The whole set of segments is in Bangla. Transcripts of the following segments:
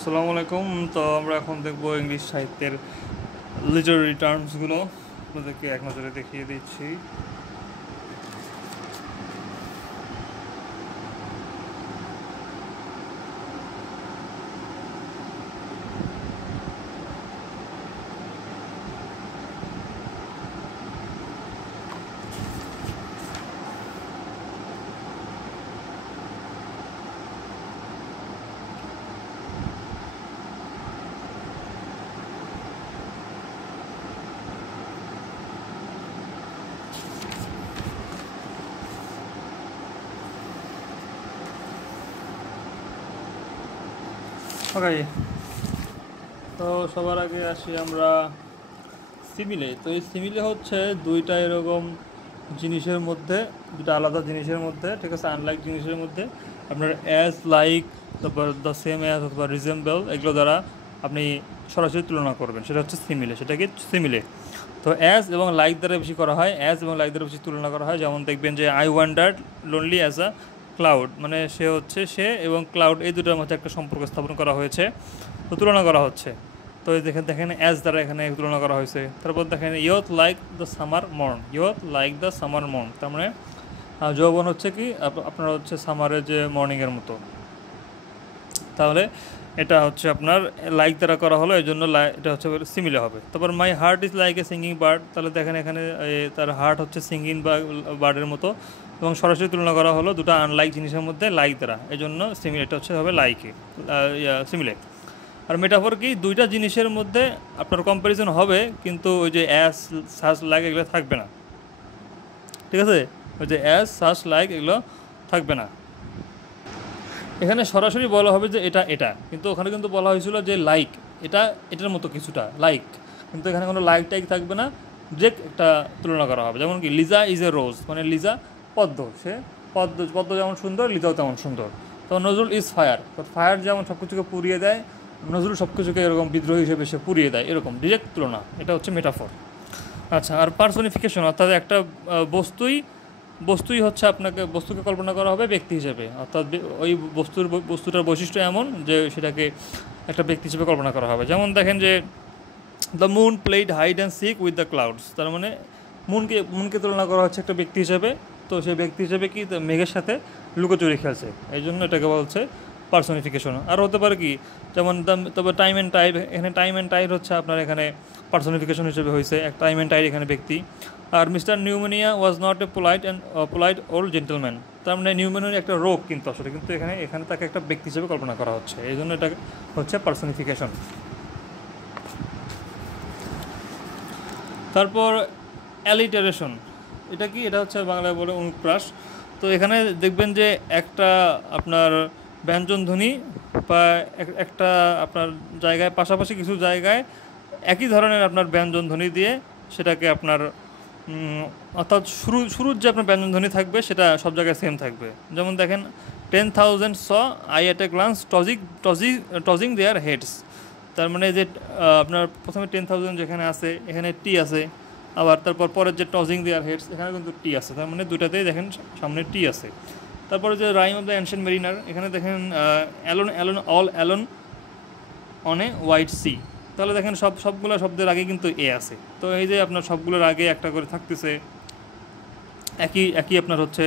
আসসালামু আলাইকুম। তো আমরা এখন দেখব ইংলিশ সাহিত্যের লিটারেরি টার্মসগুলো। আপনাদেরকে এক নজরে দেখিয়ে দিচ্ছি। ওকে, তো সবার আগে আসি আমরা সিমিলে। তো এই সিমিলে হচ্ছে দুইটা এরকম জিনিসের মধ্যে, দুটো আলাদা জিনিসের মধ্যে, ঠিক আছে, আনলাইক জিনিসের মধ্যে আপনার অ্যাজ, লাইক, তারপর দ্য সেম অ্যাজ অথবা রিজেম্বল, এগুলো দ্বারা আপনি সরাসরি তুলনা করবেন, সেটা হচ্ছে সিমিলে। সেটা কি সিমিলে? তো অ্যাজ এবং লাইক দ্বারা বেশি করা হয়, অ্যাজ এবং লাইক দ্বারা বেশি তুলনা করা হয়। যেমন দেখবেন যে I wandered lonely as a cloud, মানে সে হচ্ছে সে এবং ক্লাউড এই দুটোর মধ্যে একটা সম্পর্ক স্থাপন করা হয়েছে, তো তুলনা করা হচ্ছে। তো এই দেখেন দেখেন অ্যাজ দ্বারা এখানে তুলনা করা হয়েছে। তারপর দেখেন youth like the summer mourn, youth like the summer mourn, তার মানে যৌবন হচ্ছে কি আপনার হচ্ছে সামারের যে মর্নিংয়ের মতো। তাহলে এটা হচ্ছে আপনার লাইক দ্বারা করা হলো, এই জন্য এটা হচ্ছে সিমিলে হবে। তারপর my heart is like a singing bird, তাহলে দেখেন এখানে তার হার্ট হচ্ছে সিঙ্গিং বার্ডের মতো, এবং সরাসরি তুলনা করা হলো দুটো আনলাইক জিনিসের মধ্যে লাইক দ্বারা, এই জন্য সিমিলে, এটা হচ্ছে হবে লাইকে, সিমিলে। আর মেটাফর কি, দুইটা জিনিসের মধ্যে আপনার কম্প্যারিজন হবে, কিন্তু ওই যে অ্যাস, সাস, লাইক এগুলো থাকবে না, ঠিক আছে? ওই যে অ্যাস, সাস, লাইক এগুলো থাকবে না। এখানে সরাসরি বলা হবে যে এটা এটা, কিন্তু ওখানে কিন্তু বলা হয়েছিল যে লাইক, এটা এটার মতো কিছুটা লাইক, কিন্তু এখানে কোনো লাইক টাইক থাকবে না, ডিরেক্ট একটা তুলনা করা হবে। যেমন কি লিজা ইজ এ রোজ, মানে লিজা পদ্ম, সে পদ্ম, পদ্ম যেমন সুন্দর লিজাও তেমন সুন্দর। তো নজরুল ইজ ফায়ার, তো ফায়ার যেমন সব কিছুকে পুড়িয়ে দেয়, নজরুল সব কিছুকে এরকম বিদ্রোহী হিসেবে সে পুড়িয়ে দেয়, এরকম ডিরেক্ট তুলনা, এটা হচ্ছে মেটাফর। আচ্ছা, আর পার্সোনিফিকেশন, অর্থাৎ একটা বস্তুই বস্তুই হচ্ছে আপনাকে, বস্তুকে কল্পনা করা হবে ব্যক্তি হিসেবে, অর্থাৎ ওই বস্তুটার বৈশিষ্ট্য এমন যে সেটাকে একটা ব্যক্তি হিসেবে কল্পনা করা হবে। যেমন দেখেন যে the moon played hide and seek with the clouds, তার মানে মুনকে তুলনা করা হচ্ছে একটা ব্যক্তি হিসেবে, তো সেই ব্যক্তি হিসেবে কি মেঘের সাথে লুকোচুরি খেলছে, এই জন্য এটাকে বলছে পার্সোনিফিকেশন। আর হতে পারে কি, যেমন তবে টাইম অ্যান্ড টাইড, এখানে টাইম অ্যান্ড টাইড হচ্ছে আপনার এখানে পার্সোনিফিকেশন হিসেবে হয়েছে, এক টাইম অ্যান্ড টাইড এখানে ব্যক্তি। আর mister pneumonia was not a polite old gentleman, তার মানে নিউমোনিয়ার একটা রোগ কিন্তু আসলে, কিন্তু এখানে এখানে তাকে একটা ব্যক্তি হিসেবে কল্পনা করা হচ্ছে, এই জন্য এটা হচ্ছে পার্সোনিফিকেশন। তারপর অ্যালিটারেশন, এটা কি, এটা হচ্ছে বাংলায় বলে অনুপ্রাস। তো এখানে দেখবেন যে একটা আপনার ব্যঞ্জনধ্বনি বা একটা আপনার জায়গায়, পাশাপাশি কিছু জায়গায় একই ধরনের আপনার ব্যঞ্জনধ্বনি দিয়ে সেটাকে আপনার অর্থাৎ শুরুর যে আপনার ব্যঞ্জনধ্বনি থাকবে সেটা সব জায়গায় সেম থাকবে। যেমন দেখেন 10,000 saw I at a glance tossing their heads, তার মানে যে আপনার প্রথমে 10,000 যেখানে আছে এখানে টি আছে, আবার তারপর পরের যে টজিং দেয়ার হেডস এখানে কিন্তু টি আছে, তার মানে দুটাতেই দেখেন সামনে টি আছে। তারপরে যে rime of the ancient mariner, এখানে দেখেন alone alone all alone on a white sea, তাহলে দেখেন সবগুলো শব্দের আগে কিন্তু এ আছে, তো এই যে আপনার সবগুলোর আগে একটা করে থাকতেছে, একই একই আপনার হচ্ছে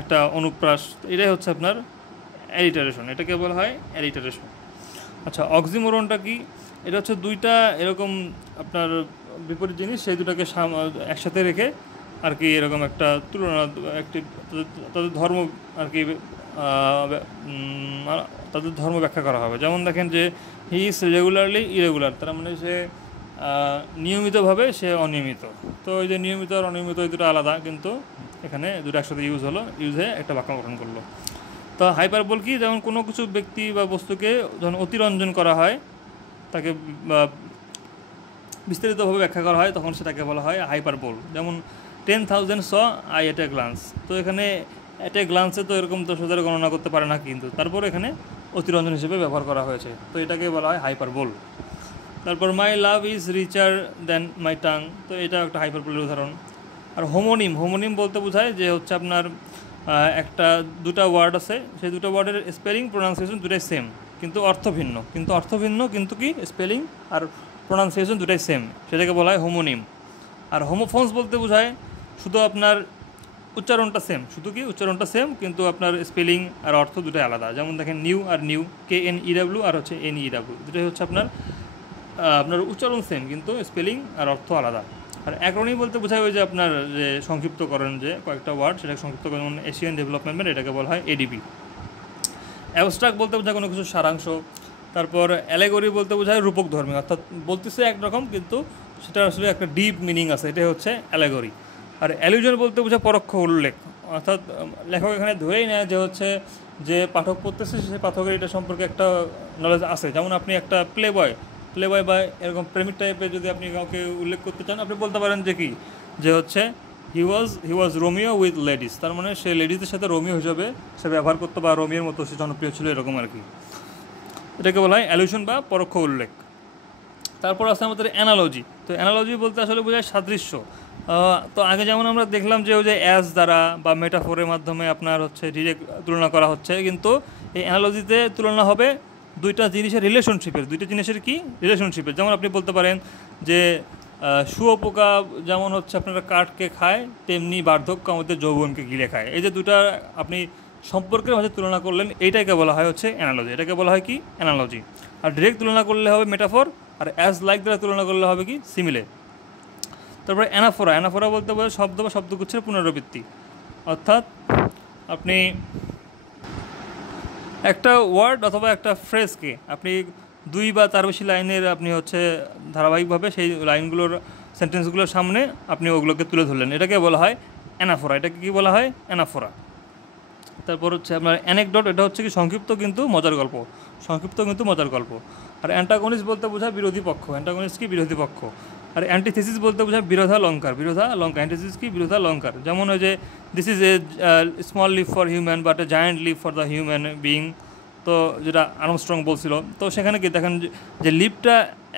একটা অনুপ্রাস, এটাই হচ্ছে আপনার অ্যালিটারেশন, এটাকে বলা হয় অ্যালিটারেশন। আচ্ছা, অক্সিমোরনটা কি, এটা হচ্ছে দুইটা এরকম আপনার বিপরীত জিনিস, সেই দুটাকে একসাথে রেখে আর কি এরকম একটা তুলনা, একটি তাদের ধর্ম আর কি, তাদের ধর্ম ব্যাখ্যা করা হবে। যেমন দেখেন যে হি ইজ রেগুলারলি ইরেগুলার, তার মানে সে নিয়মিতভাবে সে অনিয়মিত, তো এই যে নিয়মিত আর অনিয়মিত এই দুটো আলাদা, কিন্তু এখানে দুটো একসাথে ইউজ হয়ে একটা বাক্য গঠন করলো। তো হাইপারবোল কি, যেমন কোনো কিছু ব্যক্তি বা বস্তুকে যখন অতিরঞ্জন করা হয়, তাকে বিস্তারিতভাবে ব্যাখ্যা করা হয়, তখন সেটাকে বলা হয় হাইপারবোল। যেমন 10,000 saw I ate A glance, তো এখানে এট এ গ্লান্সে তো এরকম 10,000 গণনা করতে পারে না, কিন্তু তারপর এখানে অতিরঞ্জন হিসেবে ব্যবহার করা হয়েছে, তো এটাকে বলা হয় হাইপারবোল। তারপর my love is richer than my tongue, তো এটা একটা হাইপারবোলের উদাহরণ। আর হোমোনিম বলতে বোঝায় যে হচ্ছে আপনার একটা দুটা ওয়ার্ড আছে, সেই দুটো ওয়ার্ডের স্পেলিং প্রোনাউন্সিয়েশন দুটাই সেম, কিন্তু অর্থ ভিন্ন, কিন্তু কি স্পেলিং আর প্রোনাউন্সিয়েশন দুটাই সেম, সেটাকে বলা হয় হোমোনিম। আর হোমোফোনস বলতে বোঝায় শুধু আপনার উচ্চারণটা সেম, কিন্তু আপনার স্পেলিং আর অর্থ দুটাই আলাদা। যেমন দেখেন নিউ আর নিউ, KNEW আর হচ্ছে NEW, দুটাই হচ্ছে আপনার উচ্চারণ সেম কিন্তু স্পেলিং আর অর্থ আলাদা। আর অ্যাক্রোনিম বলতে বোঝায় ওই যে আপনার যে সংক্ষিপ্তকরণ, যে কয়েকটা ওয়ার্ড সেটাকে সংক্ষিপ্তকরণ, যেমন এশিয়ান ডেভেলপমেন্ট ব্যাংক, এটাকে বলা হয় ADB। অ্যাবস্ট্রাক্ট বলতে বোঝায় কোনো কিছু সারাংশ। তারপর অ্যালেগরি বলতে বোঝায় রূপক ধর্মী, অর্থাৎ বলতেছে একরকম কিন্তু সেটা আসলে একটা ডিপ মিনিং আছে, এটাই হচ্ছে অ্যালেগরি। আর অ্যালিউশন বলতে বোঝায় পরোক্ষ উল্লেখ, অর্থাৎ লেখক এখানে ধরেই নেয় যে হচ্ছে যে পাঠক পড়তেছে সেই পাঠকের এটা সম্পর্কে একটা নলেজ আছে। যেমন আপনি একটা প্লে বয় বা এরকম প্রেমিক টাইপের যদি আপনি কাউকে উল্লেখ করতে চান, আপনি বলতে পারেন যে কি, যে হচ্ছে হি ওয়াজ রোমিও উইথ লেডিস, তার মানে সে লেডিসদের সাথে রোমিও হিসাবে সে ব্যবহার করতো, বা রোমিওর মতো সে জনপ্রিয় ছিল, এরকম আর কি। এটাকে বলা হয় অ্যালিউশন বা পরোক্ষ উল্লেখ। তারপর আছে আমাদের অ্যানালজি। তো অ্যানালজি বলতে আসলে বোঝায় সাদৃশ্য। তো আগে যেমন আমরা দেখলাম যে ওই যে অ্যাজ দ্বারা বা মেটাফোরের মাধ্যমে আপনার হচ্ছে ডিরেক্ট তুলনা করা হচ্ছে, কিন্তু এই অ্যানালজিতে তুলনা হবে দুইটা জিনিসের রিলেশনশিপের। যেমন আপনি বলতে পারেন যে শুঁয়োপোকা যেমন হচ্ছে আপনারা কাঠকে খায়, তেমনি বার্ধক্য আমাদের যৌবনকে গিলে খায়। এই যে দুটা আপনি সম্পর্কের মাঝে তুলনা করলেন, এইটাকে বলা হয় হচ্ছে অ্যানালজি। এটাকে বলা হয় কি অ্যানালজি। আর ডিরেক্ট তুলনা করলে হবে মেটাফোর, আর অ্যাজ লাইক দ্বারা তুলনা করলে হবে কি সিমিলে। তারপরে অ্যানাফোরা বলতে বোঝায় শব্দ বা শব্দগুচ্ছের পুনরাবৃত্তি, অর্থাৎ আপনি একটা ওয়ার্ড অথবা একটা ফ্রেজকে আপনি 2 বা তার বেশি লাইনের আপনি হচ্ছে ধারাবাহিকভাবে সেই লাইনগুলোর সেন্টেন্সগুলোর সামনে আপনি ওগুলোকে তুলে ধরলেন, এটাকে বলা হয় অ্যানাফোরা। এটাকে কী বলা হয়? অ্যানাফোরা। তারপর হচ্ছে আপনার অ্যানেকডট, এটা হচ্ছে কি সংক্ষিপ্ত কিন্তু মজার গল্প। আর অ্যান্টাগনিস্ট বলতে বোঝায় বিরোধী পক্ষ, বিরোধী পক্ষ। আর অ্যান্টিথিসিস বলতে বোঝায় বিরোধালঙ্কার। অ্যান্টিথিসিস কি? বিরোধালঙ্কার। যেমন ওই যে this is a small leave for human but a giant leave for the human being, তো যেটা আর্মস্ট্রং বলছিল। তো সেখানে কি দেখেন যে লিভটা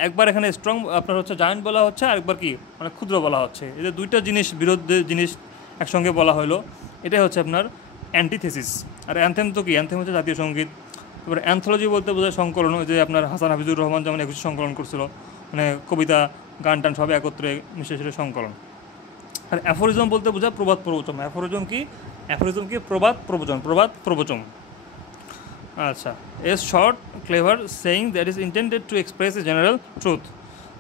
একবার এখানে স্ট্রং আপনার হচ্ছে জায়ান্ট বলা হচ্ছে, আরেকবার কি মানে ক্ষুদ্র বলা হচ্ছে। এই যে দুইটা জিনিস বিরোধী জিনিস একসঙ্গে বলা হলো, এটাই হচ্ছে আপনার অ্যান্টিথিসিস। আর অ্যান্থেম তো কি? অ্যান্থেম হচ্ছে জাতীয় সঙ্গীত। তারপরে অ্যান্থোলজি বলতে বোঝায় সংকলন, যে আপনার হাসান হাফিজুর রহমান যেমন 21 সংকলন করছিল, মানে কবিতা গান টান সব একত্রে মিশে ছিল সংকলন। আর অ্যাফোরিজম বলতে বোঝায় প্রবাদ প্রবচন। অ্যাফোরিজম কি? প্রবাদ প্রবচন। আচ্ছা, a short clever saying that is intended to express a general truth.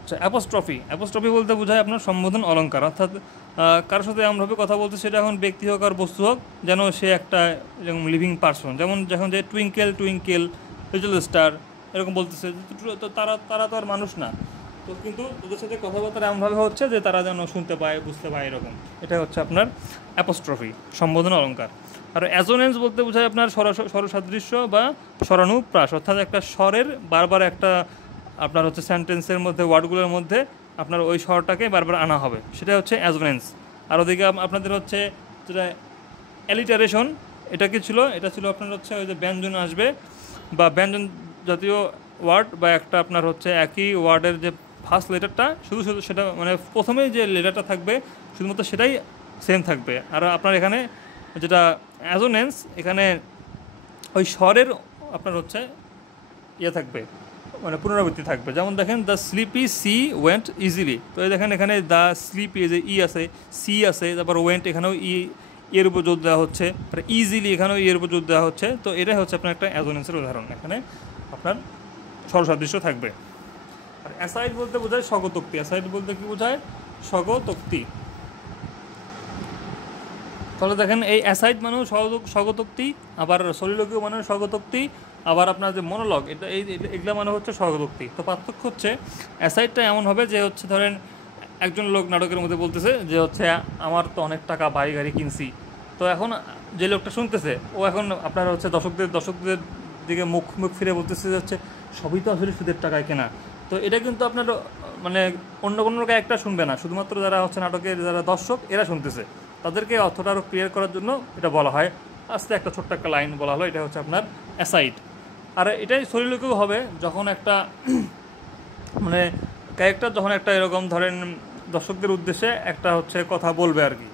আচ্ছা, অ্যাপোস্ট্রফি বলতে বোঝায় আপনার সম্বোধন অলঙ্কার, অর্থাৎ কারোর সাথে এমনভাবে কথা বলতে, সেটা এখন ব্যক্তি হোক আর বস্তু হোক, যেন সে একটা যেমন লিভিং পার্সন। যেমন যখন যে টুইঙ্কেল লিটল স্টার এরকম বলতেছে, তো তারা তো আর মানুষ না, তো কিন্তু ওদের সাথে কথাবার্তা এমনভাবে হচ্ছে যে তারা যেন শুনতে পায়, বুঝতে পায়, এরকম। এটা হচ্ছে আপনার অ্যাপোস্ট্রফি, সম্বোধন অলঙ্কার। আর অ্যাজোনেন্স বলতে বোঝায় আপনার স্বরসাদৃশ্য বা স্বরানুপ্রাস, অর্থাৎ একটা স্বরের বারবার একটা আপনার হচ্ছে সেন্টেন্সের মধ্যে, ওয়ার্ডগুলোর মধ্যে আপনার ওই স্বরটাকে বারবার আনা হবে, সেটা হচ্ছে অ্যাজোনেন্স। আর ওদিকে আপনাদের হচ্ছে যেটা অ্যালিটারেশন, এটা ছিল আপনার হচ্ছে ওই যে ব্যঞ্জন আসবে বা ব্যঞ্জন জাতীয় ওয়ার্ড, বা একটা আপনার হচ্ছে একই ওয়ার্ডের যে ফার্স্ট লেটারটা শুধু সেটা মানে প্রথমেই যে লেটারটা থাকবে শুধুমাত্র সেটাই সেম থাকবে। আর আপনার এখানে যেটা অ্যাজোনেন্স, এখানে ওই স্বরের আপনার হচ্ছে থাকবে, মানে পুনরাবৃত্তি থাকবে। যেমন দেখেন the sleepy she went easily, তো এই দেখেন এখানে দ্য স্লিপি যে আছে, সি আছে, তারপর ওয়েন্ট এখানেও এর উপর জোর দেওয়া হচ্ছে, আর ইজিলি এখানেও এর উপর জোর দেওয়া হচ্ছে। তো এটাই হচ্ছে আপনার একটা অ্যাজোনেন্সের উদাহরণ, এখানে আপনার স্বরসাদৃশ্য থাকবে। আর অ্যাসাইড বলতে বোঝায় স্বগতোক্তি। অ্যাসাইড বলতে কি বোঝায়? স্বগতোক্তি। তাহলে দেখেন এই অ্যাসাইড মানেও স্বগতোক্তি, আবার সলিলোকিও মানে স্বগতোক্তি, আবার আপনার যে মনোলগ এগুলো মানে হচ্ছে স্বগতোক্তি। তো পার্থক্য হচ্ছে অ্যাসাইডটা এমন হবে যে হচ্ছে ধরেন একজন লোক নাটকের মধ্যে বলতেছে যে হচ্ছে আমার তো অনেক টাকা বাড়ি গাড়ি কিনছি, তো এখন যে লোকটা শুনতেছে ও এখন আপনার হচ্ছে দর্শকদের দিকে মুখ ফিরে বলতেছে যে হচ্ছে সবই তো আসলে সুদের টাকায় কেনা। তো এটা কিন্তু আপনার মানে অন্য কোনো একটা শুনবে না, শুধুমাত্র যারা হচ্ছে নাটকের যারা দর্শক এরা শুনতেছে, তাদেরকে অর্থটা আরও ক্লিয়ার করার জন্য এটা বলা হয়। আস্তে একটা ছোট্ট একটা লাইন বলা হলো, এটা হচ্ছে আপনার অ্যাসাইড। আর এটাই সলিলোকিও হবে যখন একটা মানে ক্যারেক্টার যখন একটা এরকম ধরেন দর্শকদের উদ্দেশ্যে একটা হচ্ছে কথা বলবে আর কি,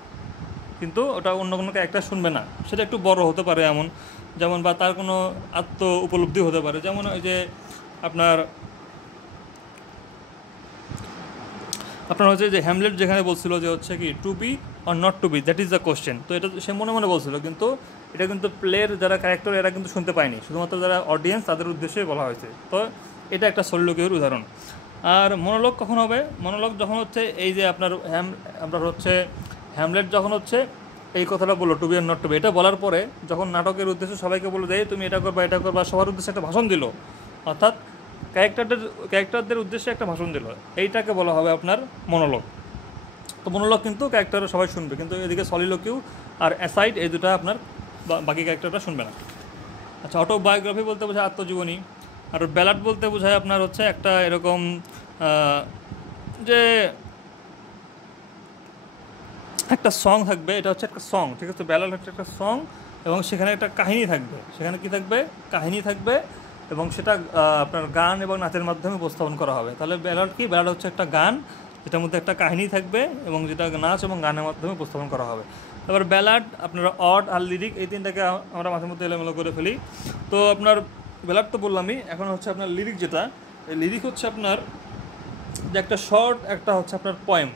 কিন্তু ওটা অন্য কোনো ক্যারেক্টার শুনবে না, সেটা একটু বড় হতে পারে এমন। যেমন বা তার কোনো আত্ম উপলব্ধি হতে পারে, যেমন ওই যে আপনার আপনার হচ্ছে যে হ্যামলেট যেখানে বলছিল যে হচ্ছে কি to be or not to be, that is the question. তো এটা সে মনে মনে বলছিল, কিন্তু এটা কিন্তু প্লের যারা ক্যারেক্টার এরা কিন্তু শুনতে পায়নি, শুধুমাত্র যারা অডিয়েন্স তাদের উদ্দেশ্যেই বলা হয়েছে। তো এটা একটা soliloquy-এর উদাহরণ। আর মনোলগ কখন হবে? মনোলগ যখন হচ্ছে এই যে আপনার হচ্ছে হ্যামলেট যখন হচ্ছে এই কথাটা বললো টু বি আর নট টু বি, এটা বলার পরে যখন নাটকের উদ্দেশ্যে সবাইকে বললো যে তুমি এটা করবা, সবার উদ্দেশ্যে একটা ভাষণ দিল, অর্থাৎ ক্যারেক্টারদের উদ্দেশ্যে একটা ভাষণ দিল, এইটাকে বলা হবে আপনার মনোলগ। তো মনোলগ কিন্তু ক্যারেক্টাররা সবাই শুনবে, কিন্তু এদিকে soliloquy আর অ্যাসাইড এই দুটো আপনার বাকি ক্যারেক্টাররা শুনবে না। আচ্ছা, অটোবায়োগ্রাফি বলতে বোঝায় আত্মজীবনী। আর ব্যালাড বলতে বোঝায় আপনার হচ্ছে একটা এরকম যে একটা সং থাকবে, এটা হচ্ছে একটা সং, ঠিক আছে? ব্যালাড হচ্ছে একটা সং এবং সেখানে একটা কাহিনী থাকবে, সেখানে কি থাকবে? কাহিনী থাকবে, এবং সেটা আপনার গান এবং নাচের মাধ্যমে উপস্থাপন করা হবে। তাহলে ব্যালাড কি? ব্যালাড হচ্ছে একটা গান যেটার মধ্যে একটা কাহিনী থাকবে এবং যেটা নাচ এবং গানের মাধ্যমে উপস্থাপন করা হবে। তারপর ব্যালাড, আপনার অড আর লিরিক, এই তিনটাকে আমরা মাঝে মধ্যে এলোমেলো করে ফেলি। তো আপনার ব্যালাড তো বললামই, এখন হচ্ছে আপনার লিরিক যেটা, এই লিরিক হচ্ছে আপনার যে একটা শর্ট, একটা হচ্ছে আপনার পয়েম,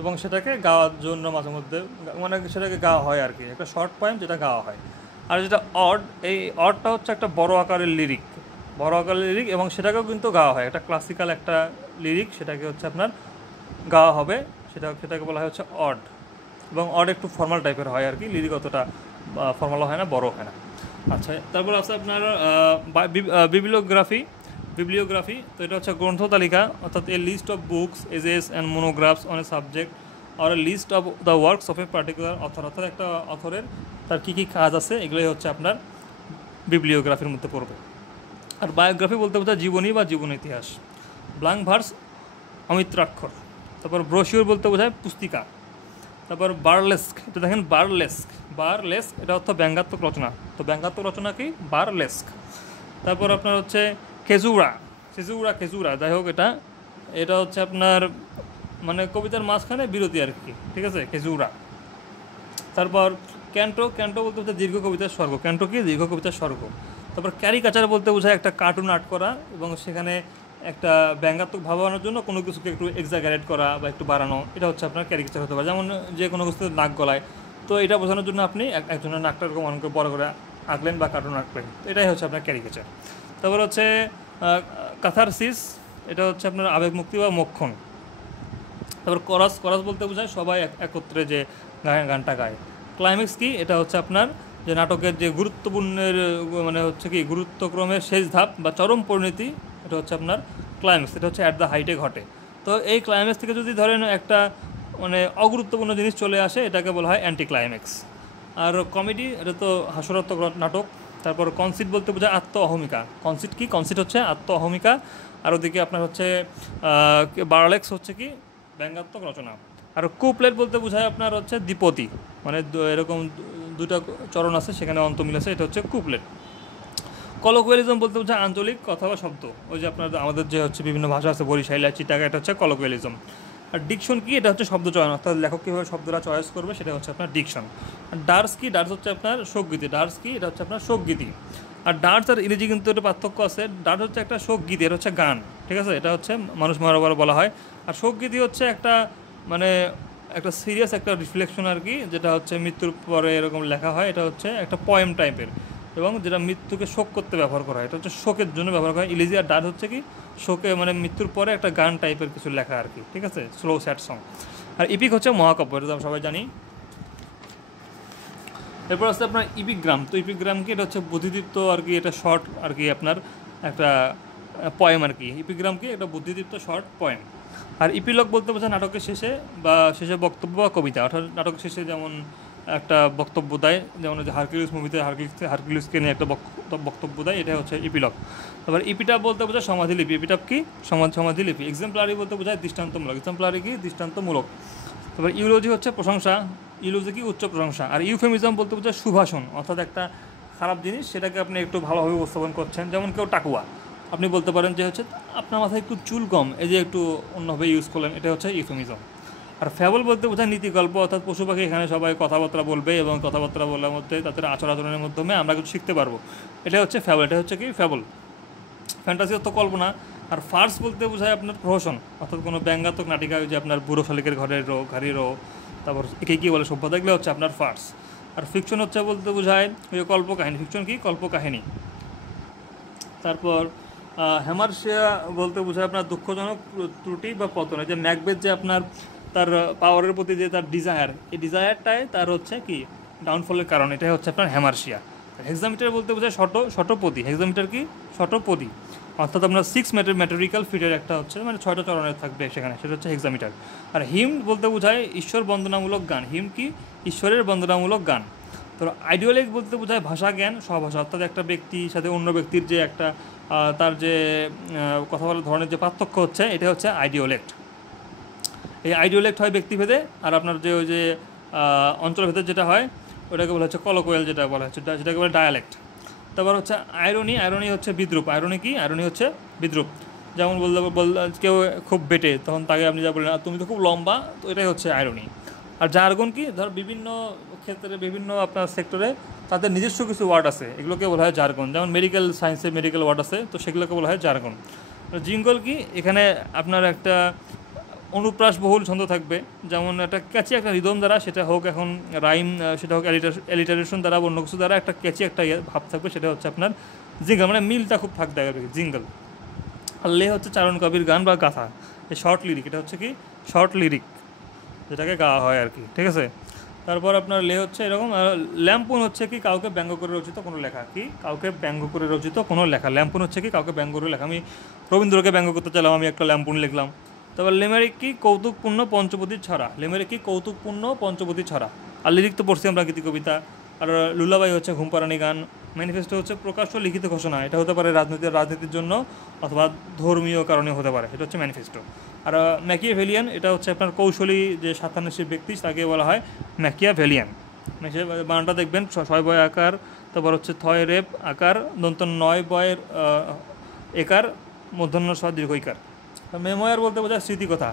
এবং সেটাকে গাওয়ার জন্য মাঝে মধ্যে মানে সেটাকে গাওয়া হয় আর কি, একটা শর্ট পয়েম যেটা গাওয়া হয়। আর যেটা অড, এই অডটা হচ্ছে একটা বড় আকারের লিরিক, এবং সেটাকেও কিন্তু গাওয়া হয়, একটা ক্লাসিক্যাল একটা লিরিক, সেটাকে হচ্ছে আপনার গাওয়া হবে, সেটাকে বলা হয় হচ্ছে অড। এবং অড একটু ফর্মাল টাইপের হয় আর কি, লিরিক অতটা ফর্মালও হয় না, বড় হয় না। আচ্ছা, তারপর আছে আপনার বিবলিওগ্রাফি। তো এটা হচ্ছে গ্রন্থ তালিকা, অর্থাৎ a list of books, essays and monographs on a subject আর a list of the works of a particular author, অর্থাৎ একটা অথরের তার কী কী কাজ আছে এগুলোই হচ্ছে আপনার বিবলিওগ্রাফির মধ্যে পড়বে। আর বায়োগ্রাফি বলতে বোঝায় জীবনী বা জীবন ইতিহাস। ব্লাঙ্ক ভার্স অমিত্রাক্ষর। তারপর ব্রোশিওর বলতে বোঝায় পুস্তিকা। তারপর বার্লেস্ক, এটা দেখেন বার্লেস্ক এটা অর্থ ব্যঙ্গাত্মক রচনা। তো ব্যঙ্গাত্মক রচনা কি? বার্লেস্ক। তারপর আপনার হচ্ছে খেজুরা, যাই হোক এটা হচ্ছে আপনার মানে কবিতার মাঝখানে বিরতি আর কি, ঠিক আছে? খেজুরা। তারপর ক্যান্টো বলতে বোঝায় দীর্ঘ কবিতার স্বর্গ। ক্যান্টো কি? দীর্ঘ কবিতার স্বর্গ। তারপর ক্যারিকাচার বলতে বোঝায় একটা কার্টুন আর্ট করা এবং সেখানে একটা ব্যঙ্গাত্মক ভাবানোর জন্য কোনো কিছুকে একটু এক্সাগারেট করা বা একটু বাড়ানো, এটা হচ্ছে আপনার ক্যারিকেচার হতে পারে। যেমন যে কোনো কিছুতে নাক গলায়, তো এটা বোঝানোর জন্য আপনি একজনের নাকটা এরকম অনেক বড় করে আঁকলেন বা কার্টুন আঁকলেন, তো এটাই হচ্ছে আপনার ক্যারিকেচার। তারপর হচ্ছে ক্যাথারসিস, এটা হচ্ছে আপনার আবেগ মুক্তি বা মোক্ষণ। তারপর কোরাস বলতে বোঝায় সবাই একত্রে যে গানটা গায়। ক্লাইম্যাক্স কি? এটা হচ্ছে আপনার যে নাটকের যে গুরুত্বপূর্ণের মানে হচ্ছে কি গুরুত্বক্রমের শেষ ধাপ বা চরম পরিণতি, এটা হচ্ছে আপনার ক্লাইম্যাক্স, এটা হচ্ছে অ্যাট দ্য হাইটে ঘটে। তো এই ক্লাইম্যাক্স থেকে যদি ধরেন একটা মানে অগুরুত্বপূর্ণ জিনিস চলে আসে, এটাকে বলা হয় অ্যান্টি ক্লাইম্যাক্স। আর কমেডি, এটা তো হাস্যরত্মক নাটক। তারপর কনসিট বলতে বোঝায় আত্ম অহমিকা। কনসিট হচ্ছে আত্ম অহমিকা। আর ওদিকে আপনার হচ্ছে বার্লেক্স হচ্ছে কি ব্যঙ্গাত্মক রচনা। আর কুপলেট বলতে বোঝায় আপনার হচ্ছে দ্বিপদী, মানে এরকম দুটা চরণ আছে সেখানে অন্ত মিল আছে, এটা হচ্ছে কুপলেট। কলোকুয়ালিজম বলতে বোঝায় আঞ্চলিক কথা বা শব্দ, ওই যে আপনার আমাদের যে হচ্ছে বিভিন্ন ভাষা আছে, বরিশাইলা, চিটাগা, এটা হচ্ছে কলোকুয়ালিজম। আর ডিকশন কি? এটা হচ্ছে শব্দ চয়ন, অর্থাৎ লেখক কীভাবে শব্দটা চয়েস করবে সেটা হচ্ছে আপনার ডিকশন। আর ডার্স হচ্ছে আপনার শোকগীতি। এটা হচ্ছে আপনার শোকগীতি। আর ডান্স আর ইংরেজি কিন্তু একটা পার্থক্য আছে। ডান্স হচ্ছে একটা শোকগীতি, এটা হচ্ছে গান, ঠিক আছে? এটা হচ্ছে মানুষ মারা বলা হয়। আর শোকগীতি হচ্ছে একটা মানে একটা সিরিয়াস একটা রিফ্লেকশন আর কি, যেটা হচ্ছে মৃত্যুর পরে এরকম লেখা হয়, এটা হচ্ছে একটা পয়েম টাইপের এবং যেটা মৃত্যুকে শোক করতে ব্যবহার করা হয়, এটা হচ্ছে শোকের জন্য ব্যবহার করা হয়। ইলিজি আর ডান্স হচ্ছে কি শোকে মানে মৃত্যুর পরে একটা গান টাইপের কিছু লেখা আর কি, ঠিক আছে? Slow sad song. আর ইপিক হচ্ছে মহাকাব্য, এটা আমরা সবাই জানি। এরপর আছে আপনার ইপিগ্রাম। তো ইপিগ্রাম কি? এটা হচ্ছে বুদ্ধিদীপ্ত আর কি, এটা শর্ট আর কি আপনার একটা পয়েম আর কি। ইপিগ্রাম কি? এটা বুদ্ধিদীপ্ত শর্ট পয়েম। আর ইপিলগ বলতে বোঝায় নাটকের শেষে বা শেষে বক্তব্য বা কবিতা, অর্থাৎ নাটকের শেষে যেমন একটা বক্তব্য দেয়, যেমন যে হারকিউলিস মুভিতে হারকিউলিসকে নিয়ে একটা বক্তব্য দেয়, এটা হচ্ছে ইপিলগ। তারপর ইপিটাপ বলতে বোঝায় সমাধিলিপি। ইপিটাপ কি? সমাধিলিপি। এক্সাম্পলারি বলতে বোঝায় দৃষ্টান্তমূলক। এক্সাম্পলারি কি? দৃষ্টান্তমূলক। তারপর ইউলজি হচ্ছে প্রশংসা। ইউলজি কি? উচ্চ প্রশংসা। আর ইউফেমিজম বলতে বোঝায় সুভাষণ, অর্থাৎ একটা খারাপ জিনিস সেটাকে আপনি একটু ভালোভাবে উপস্থাপন করছেন। যেমন কেউ টাকুয়া, আপনি বলতে পারেন যে হচ্ছে আপনার মাথায় একটু চুল কম, এই যে একটু অন্যভাবে ইউজ করলেন, এটা হচ্ছে ইউফেমিজম। আর ফ্যাবল বলতে বোঝায় নীতি গল্প, অর্থাৎ পশু পাখি এখানে সবাই কথাবার্তা বলবে এবং কথাবার্তা বলার মধ্যে তাদের আচরণের মাধ্যমে আমরা কিছু শিখতে পারবো। এটা হচ্ছে ফ্যাবল, এটা হচ্ছে কি ফ্যাবল। ফ্যান্টাসি অর্থ কল্পনা। আর ফার্স বলতে বোঝায় আপনার প্রহসন, অর্থাৎ কোনো ব্যঙ্গাত্মক নাটিকা, যে আপনার বুড়ো শালিকের ঘরের রো, ঘাড়ি রো, তারপর একে কী বলে সভ্যতা, এগুলো হচ্ছে আপনার ফার্স। আর ফিকশন হচ্ছে বলতে বোঝায় ওই কল্পকাহিনী। ফিকশন কি? কল্পকাহিনী। তারপর হ্যামারশিয়া বলতে বোঝায় আপনার দুঃখজনক ত্রুটি বা পতন। যে ম্যাকবেথ যে আপনার তার পাওয়ারের প্রতি যে তার ডিজায়ার, এই ডিজায়ারটাই তার হচ্ছে কি ডাউনফলের কারণ, এটাই হচ্ছে আপনার হ্যামারশিয়া। হেক্সামিটার বলতে বোঝায় শতপদী। হেক্সামিটার কি? শতপদী, অর্থাৎ আপনার 6 ম্যাটেরিক্যাল ফিটের একটা হচ্ছে মানে 6টা চরণের থাকবে সেখানে, সেটা হচ্ছে হেক্সামিটার। আর হিম বলতে বোঝায় ঈশ্বর বন্দনামূলক গান। হিম কি? ঈশ্বরের বন্দনামূলক গান। তো আইডিওলেক্ট বলতে বোঝায় ভাষা জ্ঞান, সহভাষা, অর্থাৎ একটা ব্যক্তির সাথে অন্য ব্যক্তির যে একটা তার যে কথা বলার ধরনের যে পার্থক্য হচ্ছে, এটা হচ্ছে আইডিওলেক্ট। এই আইডিওলেক্ট হয় ব্যক্তিভেদে, আর আপনার যে ওই যে অঞ্চলভেদে যেটা হয় ওটাকে বলা হচ্ছে কলোকুয়াল, যেটা বলা হচ্ছে যেটাকে বলে ডায়ালেক্ট। তারপর হচ্ছে আয়রনি। আয়রনি হচ্ছে বিদ্রুপ। আয়রনি কি? আয়রনি হচ্ছে বিদ্রুপ। যেমন কেউ খুব বেটে, তখন তাকে আপনি যা বললেন তুমি তো খুব লম্বা, তো এটাই হচ্ছে আয়রনি। আর জার্গন কি? ধর বিভিন্ন ক্ষেত্রে বিভিন্ন আপনার সেক্টরে তাদের নিজস্ব কিছু ওয়ার্ড আছে, এগুলোকে বলা হয় জার্গন। যেমন মেডিকেল সায়েন্সে মেডিকেল ওয়ার্ড আছে, তো সেগুলোকে বলা হয় জার্গন। জিঙ্গল কি? এখানে আপনার একটা অনুপ্রাসবহুল ছন্দ থাকবে, যেমন একটা ক্যাচি একটা রিদম দ্বারা, সেটা হোক এখন রাইম, সেটা হোক এলিটারেশন দ্বারা, অন্য কিছু দ্বারা একটা ক্যাচি একটা ভাব থাকবে, সেটা হচ্ছে আপনার জিঙ্গল, মানে মিলটা খুব থাকবে আর কি, জিঙ্গল। আর লে হচ্ছে চারণ কবির গান বা গাথা, এই শর্ট লিরিক, এটা হচ্ছে কি শর্ট লিরিক, যেটাকে গাওয়া হয় আর কি, ঠিক আছে। তারপর আপনার লে হচ্ছে এরকম। ল্যাম্পুন হচ্ছে কি? কাউকে ব্যঙ্গ করে রচিত কোনো লেখা। কি? কাউকে ব্যঙ্গ করে রচিত কোনো লেখা। ল্যাম্পুন হচ্ছে কি? কাউকে ব্যঙ্গ করে লেখা। আমি রবীন্দ্রকে ব্যঙ্গ করতে চাইলাম, আমি একটা ল্যাম্পুন লিখলাম। তারপর লেমেরিক কি? কৌতুকপূর্ণ পঞ্চপদী ছড়া। লেমেরিক কি? কৌতুকপূর্ণ পঞ্চপদী ছড়া। আর লিরিক তো পড়ছি আমরা, গীতি কবিতা। আর লুলাবাই হচ্ছে ঘুমপাড়ানি গান। ম্যানিফেস্টো হচ্ছে প্রকাশ্য লিখিত ঘোষণা, এটা হতে পারে রাজনীতির জন্য অথবা ধর্মীয় কারণে হতে পারে, এটা হচ্ছে ম্যানিফেস্টো। আর ম্যাকিয়াভেলিয়ান, এটা হচ্ছে আপনার কৌশলী যে স্বার্থান্বেষী ব্যক্তি, তাকে বলা হয় ম্যাকিয়াভেলিয়ান। বানানটা দেখবেন, 6 বয় আকার, তারপর হচ্ছে থয় রেপ আকার, দন্ত 9 বয়ের একার, মূর্ধন্য স দীর্ঘ ইকার। মেমোয়ার বলতে বোঝায় স্মৃতিকথা।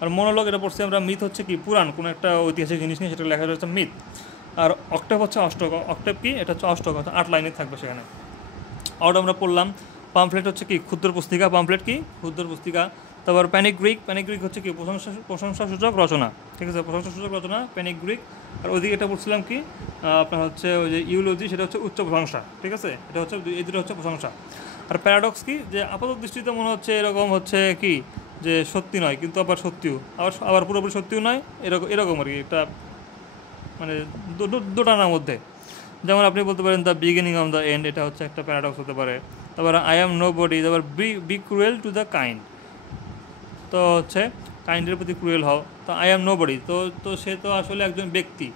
আর মনোলগ, এটা পড়ছি আমরা। মিথ হচ্ছে কি? পুরাণ, কোনো একটা ঐতিহাসিক জিনিস নিয়ে সেটা লেখা হচ্ছে মিথ। আর অক্টেভ হচ্ছে অষ্টক। অক্টেভ কি? এটা হচ্ছে অষ্টক, অর্থাৎ 8 লাইনে থাকবে সেখানে। আউট আমরা পড়লাম। পামফ্লেট হচ্ছে কি? ক্ষুদ্র পুস্তিকা। পামফ্লেট কি? ক্ষুদ্র পুস্তিকা। তারপর প্যানিগ্রিক। প্যানিগ্রিক হচ্ছে কি? প্রশংসাসূচক রচনা, ঠিক আছে, প্রশংসাসূচক রচনা প্যানিগ্রিক। আর ওইদিকে এটা পড়ছিলাম কি আপনার হচ্ছে ওই যে ইউলজি, সেটা হচ্ছে উচ্চ প্রশংসা, ঠিক আছে, এটা হচ্ছে এই দুটো হচ্ছে প্রশংসা। আর প্যারাডক্স কি? যে আপাতত দৃষ্টিতে মনে হচ্ছে এরকম হচ্ছে কি যে সত্যি নয় কিন্তু আবার সত্যিও, আবার পুরোপুরি সত্যিও নয়, এরকম আর কি, একটা মানে দুটানার মধ্যে। যেমন আপনি বলতে পারেন the beginning of the end, এটা হচ্ছে একটা প্যারাডক্স হতে পারে। তারপর আই অ্যাম নো বডি, তারপর be cruel to the kind, তো হচ্ছে কাইন্ডের প্রতি ক্রুয়েল হও। তো আই অ্যাম নো বডি, তো সে তো আসলে একজন ব্যক্তি,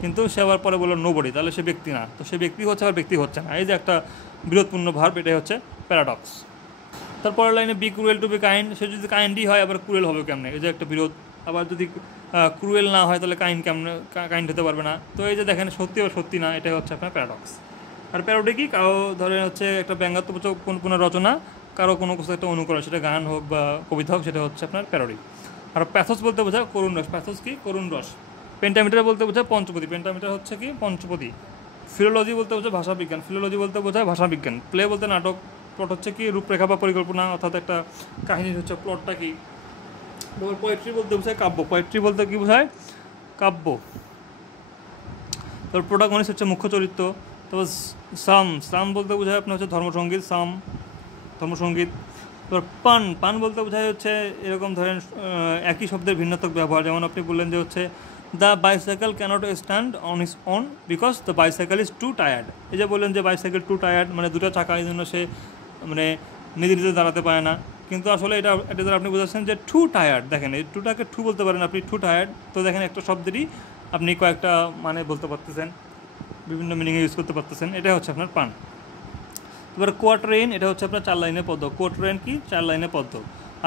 কিন্তু সে আবার পরে বললো নো বডি, তাহলে সে ব্যক্তি না, তো সে ব্যক্তি হচ্ছে আবার ব্যক্তি হচ্ছে না, এই যে একটা বিরোধপূর্ণ ভার্ব, এটাই হচ্ছে প্যারাডক্স। তারপরের লাইনে be cruel to be kind, সে যদি কাইন্ডই হয় আবার ক্রুয়েল হবে কেমনে, এই যে একটা বিরোধ। আবার যদি ক্রুয়েল না হয় তাহলে কাইন্ড হতে পারবে না। তো এই যে দেখেন সত্যি বা সত্যি না, এটাই হচ্ছে আপনার প্যারাডক্স। আর প্যারোডি কি? কারো ধরে হচ্ছে একটা ব্যঙ্গাত্মক কোনো রচনা, কারো কোনো কিছু একটা অনুকরণ, সেটা গান হোক বা কবিতা হোক, সেটা হচ্ছে আপনার প্যারোডি। আর প্যাথোস বলতে বোঝায় করুণ রস। প্যাথোস কি? করুণ রস। পেন্টামিটার বলতে বোঝায় পঞ্চপদী। পেন্টামিটার হচ্ছে কি? পঞ্চপদী। ফিলোলজি বলতে বোঝায় ভাষাবিজ্ঞান। ফিলোলজি বলতে বোঝায় ভাষাবিজ্ঞান। প্লে বলতে নাটক। প্লট হচ্ছে কি? রূপরেখা বা পরিকল্পনা, অর্থাৎ একটা কাহিনীর হচ্ছে প্লটটা কি। তারপর পোয়েট্রি বলতে বোঝায় কাব্য। পোয়েট্রি বলতে কি বোঝায়? কাব্য। তারপর প্রোটাগনিস্ট হচ্ছে মুখ্য চরিত্র। তারপর সাম বলতে বোঝায় আপনার হচ্ছে ধর্মসঙ্গীত, ধর্মসঙ্গীত। তারপর পান বলতে বোঝায় হচ্ছে এরকম ধরেন একই শব্দের ভিন্নাত্মক ব্যবহার। যেমন আপনি বললেন যে হচ্ছে the bicycle can't stand on its own because the bicycle is too tired. এই যে বললেন যে বাইসাইকেল টু টায়ার্ড, মানে দুটো চাকা, এই জন্য সে মানে নিজে নিজে দাঁড়াতে পারে না, কিন্তু আসলে এটা দ্বারা আপনি বোঝাচ্ছেন যে টু টায়ার্ড। দেখেন এই টুটাকে টু বলতে পারেন আপনি, টু টায়ার্ড। তো দেখেন একটা শব্দেরই আপনি কয়েকটা মানে বলতে পারতেছেন, বিভিন্ন মিনিংয়ে ইউজ করতে পারতেছেন, এটা হচ্ছে আপনার পান। এবার কোয়াট্রেন, এটা হচ্ছে আপনার 4 লাইনের পদ্য। কোয়াট্রেন কি? 4 লাইনের পদ্য।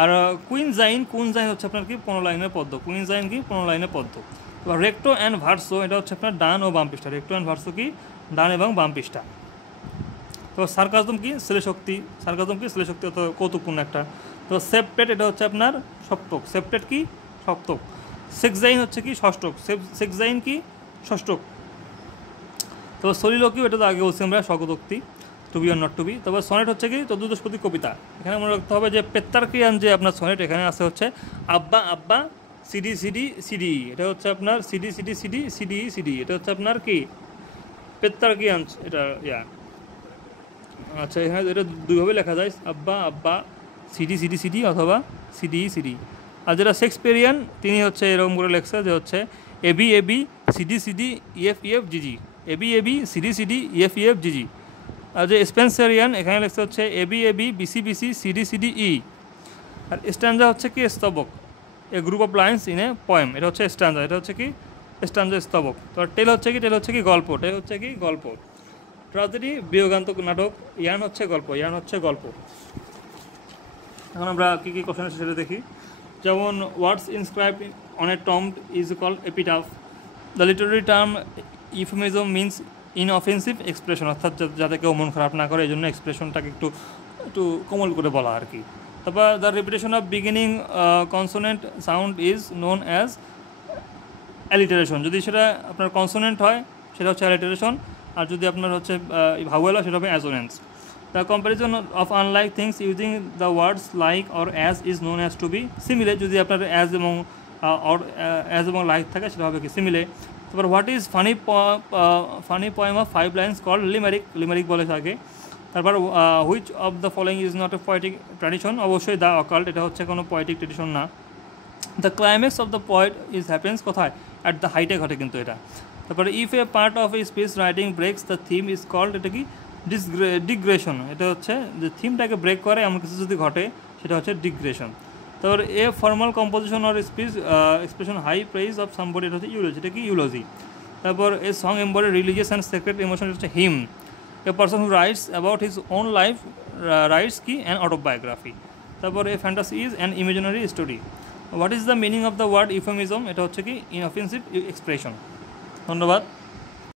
আর কুইনজাইন হচ্ছে আপনার কি? 15 লাইনের পদ্য। কুইনজাইন কি? 15 লাইনের পদ্য। এবার রেক্টো অ্যান্ড ভার্সো, এটা হচ্ছে আপনার ডান ও বাম পৃষ্ঠা। রেক্টো অ্যান্ড ভার্সো কি? ডান এবং বাম পৃষ্ঠা। তো সার্কাজম কি? শ্লেষশক্তি। সার্কাজম কি? শ্লেষশক্তি, অত কৌতুকপূর্ণ একটা। তো সেপ্টেট, এটা হচ্ছে আপনার সপ্তক। সেপ্টেট কি? সপ্তক। সেক্সাইন হচ্ছে কি ষষ্ঠক, সেক্সাইন কি ষষ্ঠক। তবে সলিলোকিও এটা তো আগে বলছি আমরা স্বগতোক্তি, to be or not to be. তবে সনেট হচ্ছে কি চতুর্দশপদী কবিতা। এখানে মনে রাখতে হবে যে পেত্তারকিয়ান যে আপনার সনেট এখানে আছে হচ্ছে আব্বা আব্বা সিডি সিডি সিডি, এটা হচ্ছে আপনার CD C D C D C D CD, এটা হচ্ছে আপনার কি পেত্তারকিয়ান এটা ইয়া। আচ্ছা এখানে এটা দুইভাবে লেখা যায়, ABBA ABBA C D C D C D অথবা সিডি সিডি। আর যেটা শেক্সপিয়ারিয়ান তিনি হচ্ছে এরকম করে লেখছে যে হচ্ছে A B A B C D C D E F E F G G, A B A B C D C D E F E F G G. আর যে স্পেন্সারিয়ান এখানে লেখছে হচ্ছে A B A B B C B C C D C D E. আর স্ট্যান্জা হচ্ছে কি স্তবক, a group of lines in a poem, এটা হচ্ছে স্ট্যান্জা, এটা হচ্ছে কি স্ট্যান্জা স্তবক। তো টেল হচ্ছে কি, টেল হচ্ছে কি গল্প, টেল হচ্ছে কি গল্প। ট্রাজেডি বিয়োগান্তক নাটক, ইয়ান হচ্ছে গল্প, ইয়ান হচ্ছে গল্প। এখন আমরা কী কী কোশ্চেন আছে সেটা দেখি। যেমন words inscribe on a tomb is called epitaph. The literary term euphemism means inoffensive expression, অর্থাৎ যাতে কেউ মন খারাপ না করে এই জন্য এক্সপ্রেশনটাকে একটু একটু কোমল করে বলা আর কি। তারপর the repetition of beginning consonant sound is known as alliteration. যদি সেটা আপনার কনসোনেন্ট হয় সেটা হচ্ছে অ্যালিটারেশন, আর যদি আপনার হচ্ছে ভাওয়েল হয় সেটা হবে assonance. The comparison of unlike things using the words like or as is known as to be simile. যদি আপনার অ্যাজ এবং অর অ্যাজ এবং লাইক থাকে সেটা হবে কি সিমিলে। তারপর what is funny poem of 5 lines called limerick, limerick বলে থাকে। তারপর which of the following is not a poetic tradition, অবশ্যই দ্য অকাল্ট, এটা হচ্ছে কোনো পোয়েটিক ট্র্যাডিশন না। The climax of the poet is happens কোথায়, অ্যাট দ্য হাইটে ঘটে কিন্তু এটা। তারপরে if a part of a speech writing breaks the theme is called, এটা কি ডিগ্রেশন, এটা হচ্ছে যে থিমটাকে ব্রেক করে এমন কিছু যদি ঘটে সেটা হচ্ছে ডিগ্রেশন। তারপর a formal composition or speech expression high praise of somebody, এটা হচ্ছে ইউলজি, এটা কি ইউলজি। তারপর a song embody religious and sacred emotion, এটা হচ্ছে hymn. A person who writes about his own life writes কি অ্যান অটোবায়োগ্রাফি। তারপর a fantasy is an imaginary story. What is the meaning of the word euphemism, এটা হচ্ছে কি ইনঅফেন্সিভ এক্সপ্রেশন। ধন্যবাদ।